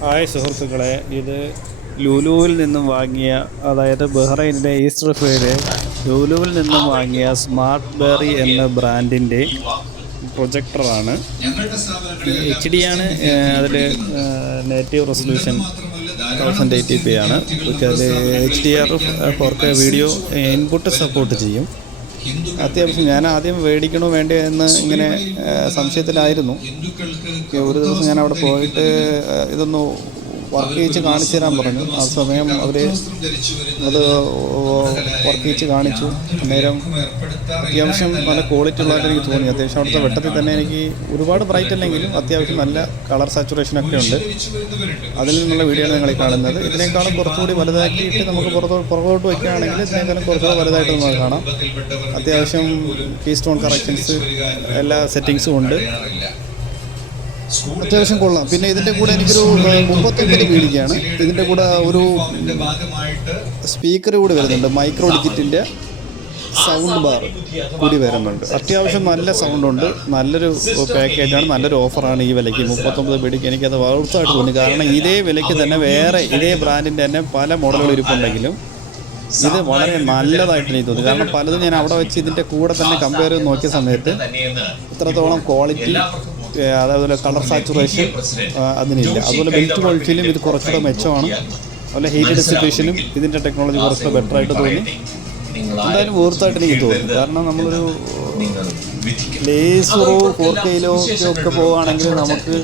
Hi സുഹൃത്തുക്കളെ, ഇത് ലുലുവിൽ നിന്നും വാങ്ങിയ, അതായത് ബഹ്റൈനിലെ ഈസ്റ്റ് റിഫയിലെ ലുലുവിൽ നിന്നും വാങ്ങിയ സ്മാർട്ട് ബെറി എന്ന ബ്രാൻഡിൻ്റെ പ്രൊജക്ടറാണ്. HD ആണ്. അതിൽ നേറ്റീവ് റെസൊല്യൂഷൻ 1080p ആണ്. അതിൽ HDR 4K video input support ചെയ്യും. അത്യാവശ്യം ഞാൻ ആദ്യം മേടിക്കണോ വേണ്ടേ എന്ന് ഇങ്ങനെ സംശയത്തിലായിരുന്നു. ഒരു ദിവസം ഞാൻ അവിടെ പോയിട്ട് ഇതൊന്ന് വർക്ക് ചെയ്ച്ച് കാണിച്ചു തരാൻ പറഞ്ഞു. ആ സമയം അവർ അത് വർക്ക് ചെയ്ച്ച് കാണിച്ചു. അന്നേരം അത്യാവശ്യം നല്ല ക്വാളിറ്റി ഉള്ളതായിട്ട് എനിക്ക് തോന്നി. അത്യാവശ്യം അവിടുത്തെ വെട്ടത്തിൽ തന്നെ എനിക്ക് ഒരുപാട് ബ്രൈറ്റ് അല്ലെങ്കിലും അത്യാവശ്യം നല്ല കളർ സാച്ചുറേഷനൊക്കെ ഉണ്ട്. അതിൽ നിന്നുള്ള വീഡിയോ ആണ് നിങ്ങൾ കാണുന്നത്. ഇതിനേക്കാളും കുറച്ചുകൂടി വലുതാക്കിയിട്ട് നമുക്ക് പുറകോട്ട് വയ്ക്കുകയാണെങ്കിൽ ഇതിനേക്കാളും കുറച്ചുകൂടി വലുതായിട്ട് നമുക്ക് കാണാം. അത്യാവശ്യം കീസ്റ്റോൺ കറക്ഷൻസ് എല്ലാ സെറ്റിങ്സും ഉണ്ട്. അത്യാവശ്യം കൊള്ളാം. പിന്നെ ഇതിൻ്റെ കൂടെ എനിക്കൊരു 39 മേടിക്കുകയാണ്. ഇതിൻ്റെ കൂടെ ഒരു സ്പീക്കർ കൂടി വരുന്നുണ്ട്. മൈക്രോ ഡിജിറ്റിൻ്റെ സൗണ്ട് ബാർ കൂടി വരുന്നുണ്ട്. അത്യാവശ്യം നല്ല സൗണ്ടുണ്ട്. നല്ലൊരു പാക്കേജാണ്, നല്ലൊരു ഓഫറാണ് ഈ വിലയ്ക്ക്. 39 മേടിക്ക് എനിക്കത് വർത്തായിട്ട് തോന്നി. കാരണം ഇതേ വിലയ്ക്ക് തന്നെ വേറെ ഇതേ ബ്രാൻഡിൻ്റെ തന്നെ പല മോഡലുകൾ ഇരിപ്പുണ്ടെങ്കിലും ഇത് വളരെ നല്ലതായിട്ട് എനിക്ക് തോന്നി. കാരണം പലതും ഞാൻ അവിടെ വെച്ച് ഇതിൻ്റെ കൂടെ തന്നെ കമ്പയർ ചെയ്ത് നോക്കിയ സമയത്ത് ഇത്രത്തോളം ക്വാളിറ്റി, അതേപോലെ കളർ സാച്ചുറേഷൻ അതിനില്ല. അതുപോലെ ബിൽറ്റ് ക്വാളിറ്റിയിലും ഇത് കുറച്ചുകൂടെ മെച്ചമാണ്. അതുപോലെ ഹീറ്റ് ഡിസിപ്പേഷനും ഇതിൻ്റെ ടെക്നോളജി കുറച്ചുകൂടെ ബെറ്ററായിട്ട് തോന്നി. എന്തായാലും വർത്തായിട്ട് എനിക്ക് തോന്നി. കാരണം നമ്മളൊരു ലേസറോ 4Kയിലോ ഒക്കെ പോവുകയാണെങ്കിൽ നമുക്ക്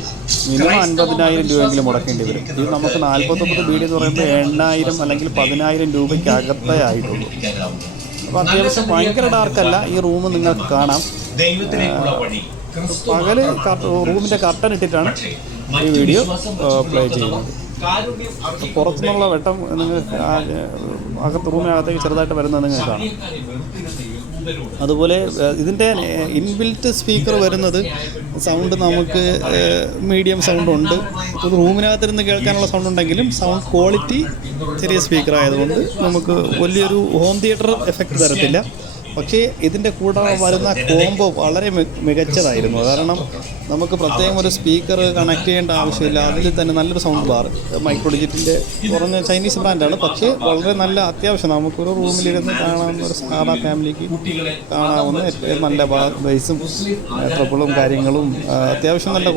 മിനിമം 50,000 രൂപയെങ്കിലും മുടക്കേണ്ടി വരും. ഇത് നമുക്ക് 49 BD എന്ന് പറയുമ്പോൾ 8,000 അല്ലെങ്കിൽ 10,000 രൂപയ്ക്ക് അകത്തേ ആയിട്ടുള്ളൂ. അപ്പോൾ അത്യാവശ്യം ഭയങ്കര ഡാർക്കല്ല. ഈ റൂം നിങ്ങൾക്ക് കാണാം. പകല് റൂമിൻ്റെ കർട്ടൻ ഇട്ടിട്ടാണ് ഈ വീഡിയോ പ്ലേ ചെയ്യുന്നത്. പുറത്തുനിന്നുള്ള വെട്ടം നിങ്ങൾ റൂമിനകത്തേക്ക് ചെറുതായിട്ട് വരുന്നത് നിങ്ങൾ കാണാം. അതുപോലെ ഇതിൻ്റെ ഇൻബിൽറ്റ് സ്പീക്കർ വരുന്നത് സൗണ്ട് നമുക്ക് മീഡിയം സൗണ്ട് ഉണ്ട്. ഇത് റൂമിനകത്തിരുന്ന് കേൾക്കാനുള്ള സൗണ്ട് ഉണ്ടെങ്കിലും സൗണ്ട് ക്വാളിറ്റി ചെറിയ സ്പീക്കർ ആയതുകൊണ്ട് നമുക്ക് വലിയൊരു ഹോം തിയേറ്റർ എഫക്റ്റ് തരത്തില്ല. പക്ഷേ ഇതിൻ്റെ കൂടെ വരുന്ന കോംബോ വളരെ മികച്ചതായിരുന്നു. കാരണം നമുക്ക് പ്രത്യേകം ഒരു സ്പീക്കർ കണക്ട് ചെയ്യേണ്ട ആവശ്യമില്ല. അതിൽ തന്നെ നല്ലൊരു സൗണ്ട് ബാർ, മൈക്രോ ഡിജിറ്റിൻ്റെ കുറഞ്ഞ ചൈനീസ് ബ്രാൻഡാണ്. പക്ഷേ വളരെ നല്ല, അത്യാവശ്യം നമുക്കൊരു റൂമിലിരുന്ന് കാണാവുന്ന ഒരു സാധാ ഫാമിലിക്ക് കാണാവുന്ന ഏറ്റവും നല്ല ബേസും ട്രിപ്പിളും കാര്യങ്ങളും അത്യാവശ്യം നല്ല